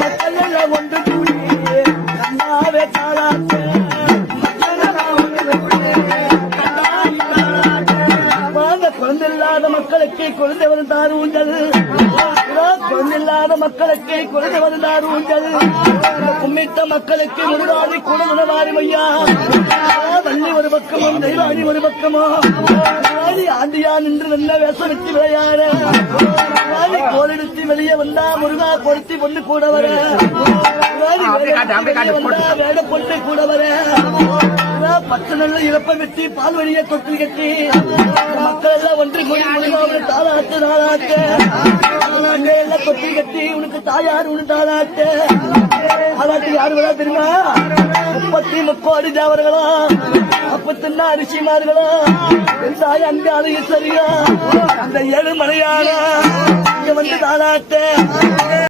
மக்கள் ஒன்று கூடி அண்ணாவே தாளாட்டு குழந்தையில்லாத மக்களுக்கு குழந்தை வருந்தார் ஊஞ்சல் குழந்தையில்லாத மக்களுக்கு குழந்தை வருந்தார் ஊஞ்சல் கும்மிட்ட மக்களுக்கு முருகாதி குடவாரி மையா வள்ளி ஒரு பக்கமோ தெய்வாணி ஒரு பக்கமோ ஆண்டியா நின்று நல்ல வேஷம் வச்சு விளையாட கோலெடுத்து வெளியே வந்தா முருகா கொடுத்தி பொண்ணு கூட வர வேட பொண்ணு கூட வர 10 நல்ல இறப்பை வெட்டி பால் வழியை தொட்டில் கட்டி மக்கள் எல்லாம் ஒன்று கூடி முருகாவுக்கு தாளாட்டு தாளாட்டு எல்லாம் தொட்டில் கட்டி உனக்கு தாயார் உனக்கு தாளாட்டு தாளாட்டு யாரு வரா தெரியுமா 33 தேவர்களா 54 அரிசிமார்களா என் தாய் அங்க அழகு சரியா அந்த 7 மலையாளா இங்க வந்து தாளாட்டு